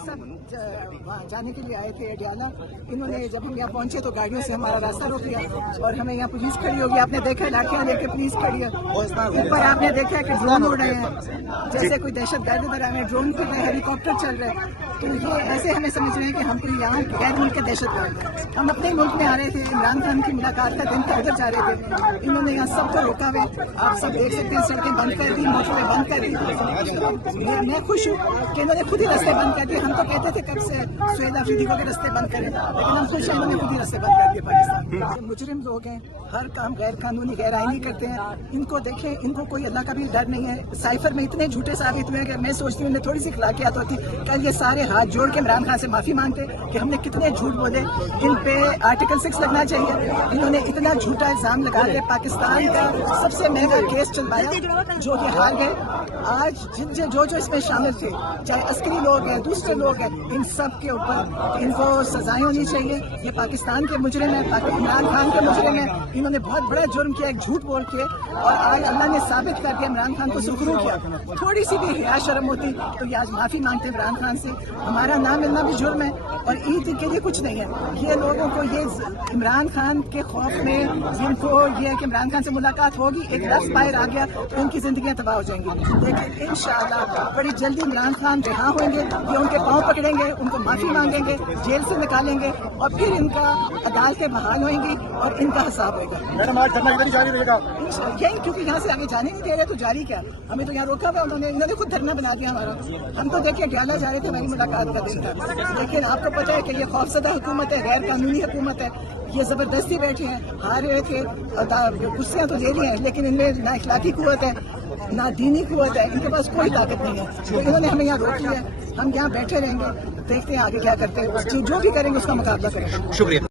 सब वहाँ जाने के लिए आए थे अडियाला। इन्होंने जब हम यहाँ पहुंचे तो गाड़ियों से हमारा रास्ता रोक लिया और हमें यहाँ पुलिस खड़ी होगी। आपने देखा है लाठियां लेके पुलिस खड़ी है। ऊपर आपने देखा है कि ड्रोन उड़ रहे हैं, जैसे कोई दहशत गर्द इधर आए, ड्रोन फिर रहे हैं, हेलीकॉप्टर चल रहे हैं। तो ये ऐसे हमें समझ रहे हैं कि हम कोई यहाँ गैर मुल्क के दहशत गर्द हैं। हम अपने मुल्क में आ रहे थे, इमरान खान की मुलाकात का दिन था, उधर जा रहे थे। इन्होंने यहाँ सबको रोका हुआ। आप सब देख सकते हैं, सड़कें बंद कर दी, मोटरवे बंद कर दी। मैं खुश हूँ कि इन्होंने खुद ही रास्ते बंद कर दिए। हम तो कहते थे कब से सुहेल अफरीदी को के रास्ते बंद करें, लेकिन हम खुश हैं इन्होंने खुद ही रास्ते बंद कर दिए। पाकिस्तान मुजरिम लोग हैं, हर काम गैर कानूनी गैर आईनी करते हैं। इनको देखें, इनको कोई अल्लाह का भी डर नहीं है। साइफर में इतने झूठे साबित हुए कि मैं सोचती हूँ थोड़ी सी खिलाकियात होती, कल ये सारे हाथ जोड़ के इमरान खान से माफी मांगते कि हमने कितने झूठ बोले। इन पे आर्टिकल 6 लगना चाहिए। इन्होंने इतना झूठा इल्जाम लगा के पाकिस्तान का सबसे महंगा केस चलवाया, जो कि हार गए। आज जो इसमें शामिल थे, चाहे अस्करी लोग हैं, दूसरे लोग हैं, इन सब के ऊपर इनको सजाएं होनी चाहिए। ये पाकिस्तान के मुजरिम हैं, इमरान खान के मुजरिम हैं। इन्होंने बहुत बड़ा जुर्म किया, एक झूठ बोल के, और आज अल्लाह ने साबित कर दिया इमरान खान को सुखरू किया। थोड़ी सी भी हिया शर्म होती तो ये आज माफी मांगते इमरान खान से। हमारा नाम मिलना भी जुर्म है और ईद के लिए कुछ नहीं है। ये लोगों को ये इमरान खान के खौफ में, जिनको ये है कि इमरान खान से मुलाकात होगी, एक लफ्ज़ बाहर आ गया तो उनकी जिंदगियां तबाह हो जाएंगी। लेकिन इंशाअल्लाह बड़ी जल्दी इमरान खान रिहा होंगे। ये उनके पाँव पकड़ेंगे, उनको माफी मांगेंगे, जेल से निकालेंगे और फिर इनका अदालतें बहाल होंगी और इनका हिसाब होगा। मैडम आज धरना इधर ही जारी रहेगा यही, क्योंकि यहाँ से आगे जाने नहीं दे रहे तो जारी क्या, हमें तो यहाँ रोका हुआ इन्होंने खुद धरना बना दिया हमारा। हम तो देखिए अडियाला जा रहे थे, हमारी मुलाकात का दिन था। लेकिन आपको पता है कि ये खौफजदा हुकूमत है, गैर कानूनी हुकूमत है। ये जबरदस्ती बैठे हैं, हार रहे थे, कुर्सियाँ तो ले ली हैं, लेकिन इनमें ना इखलाकी कुव्वत है ना दीनी कुव्वत है, इनके पास कोई ताकत नहीं है। तो इन्होंने हमें यहाँ रोक लिया। हम यहाँ बैठे रहेंगे, देखते हैं आगे क्या करते हैं। जो भी करेंगे उसका मुकाबला करेंगे। शुक्रिया।